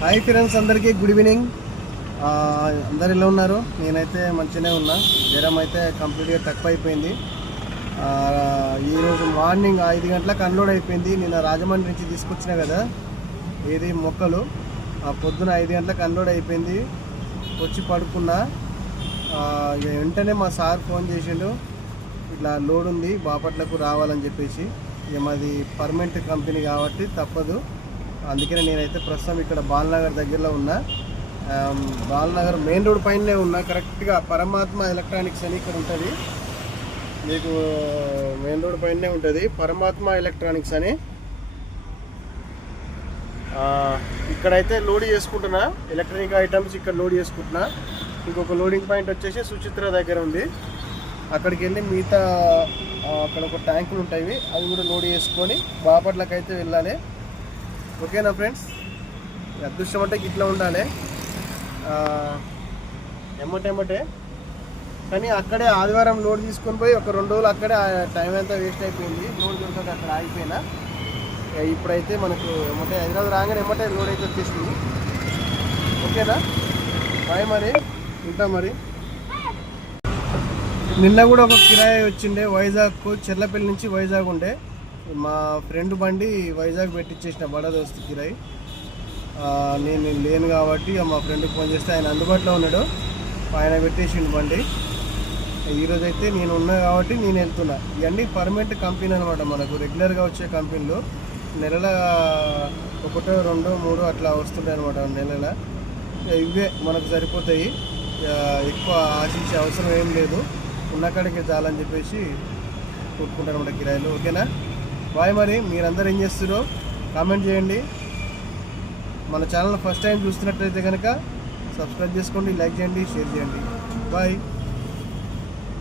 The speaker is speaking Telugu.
హాయ్ ఫ్రెండ్స్, అందరికీ గుడ్ ఈవినింగ్. అందరు ఎలా ఉన్నారు? నేనైతే మంచిగానే ఉన్నా. జ్వరం అయితే కంప్లీట్గా తక్కువ అయిపోయింది. ఈరోజు మార్నింగ్ 5 గంటలకు అన్లోడ్ అయిపోయింది. నిన్న రాజమండ్రి నుంచి తీసుకొచ్చిన కదా ఏది మొక్కలు, పొద్దున 5 గంటలకు అన్లోడ్ అయిపోయింది. వచ్చి పడుకున్నా. వెంటనే మా సార్ ఫోన్ చేసిండు, ఇట్లా లోడ్ ఉంది బాపట్లకు రావాలని చెప్పేసి. ఇక మాది పర్మనెంట్ కంపెనీ కాబట్టి తప్పదు. అందుకనే నేనైతే ప్రస్తుతం ఇక్కడ బాలనగర్ దగ్గరలో ఉన్నా. బాలనగర్ మెయిన్ రోడ్ పైనే ఉన్నా. కరెక్ట్గా పరమాత్మ ఎలక్ట్రానిక్స్ అని ఇక్కడ ఉంటుంది. మీకు మెయిన్ రోడ్ పైనే ఉంటుంది పరమాత్మ ఎలక్ట్రానిక్స్ అని. ఇక్కడైతే లోడ్ చేసుకుంటున్నా ఎలక్ట్రానిక్ ఐటమ్స్. ఇక్కడ లోడ్ చేసుకుంటున్నా. ఇంకొక లోడింగ్ పాయింట్ వచ్చేసి సుచిత్ర దగ్గర ఉంది. అక్కడికి వెళ్ళి మిగతా అక్కడ ఒక ట్యాంకులు ఉంటాయి, అవి కూడా లోడ్ చేసుకొని బాపట్లకి అయితే వెళ్ళాలి. ఓకేనా ఫ్రెండ్స్? అదృష్టం అంటే ఇట్లా ఉండాలి ఎమ్మటెమ్మటే. కానీ అక్కడే ఆదివారం లోడ్ తీసుకొని పోయి ఒక 2 రోజులు అక్కడే టైం అంతా వేస్ట్ అయిపోయింది. లోడ్ దొరకక అక్కడ ఆగిపోయినా. ఇప్పుడైతే మనకు ఎమ్మటే హైదరాబాద్ రాగానే ఎమ్మటే లోడ్ అయితే వచ్చేసింది. ఓకేనా? బాయ్ మరి, ఉంటాం మరి. నిన్న కూడా ఒక కిరాయి వచ్చిండే వైజాగ్కు, చెర్లపల్లి నుంచి వైజాగ్ ఉండే. మా ఫ్రెండ్ బండి వైజాగ్ పెట్టించేసిన బడా దోస్తు కిరాయి. నేను లేను కాబట్టి మా ఫ్రెండ్కి ఫోన్ చేస్తే ఆయన అందుబాటులో ఉన్నాడు, ఆయన పెట్టేసిండు బండి. ఈరోజు అయితే నేను ఉన్నా కాబట్టి నేను వెళ్తున్నా. ఇవన్నీ పర్మనెంట్ కంపెనీ అనమాట. మనకు రెగ్యులర్గా వచ్చే కంపెనీలు నెలల 1, 2, 3 అట్లా వస్తుంటాయి అనమాట. నెలల ఇవే మనకు సరిపోతాయి. ఎక్కువ ఆశించే అవసరం ఏం లేదు. ఉన్నకాడికి చాలని చెప్పేసి కొట్టుకుంటాను అనమాట కిరాయిలు. ఓకేనా? బాయ్ మరి. మీరందరూ ఏం చేస్తారో కామెంట్ చేయండి. మన ఛానల్ ఫస్ట్ టైం చూస్తున్నట్లయితే కనుక సబ్స్క్రైబ్ చేసుకోండి, లైక్ చేయండి, షేర్ చేయండి. బాయ్.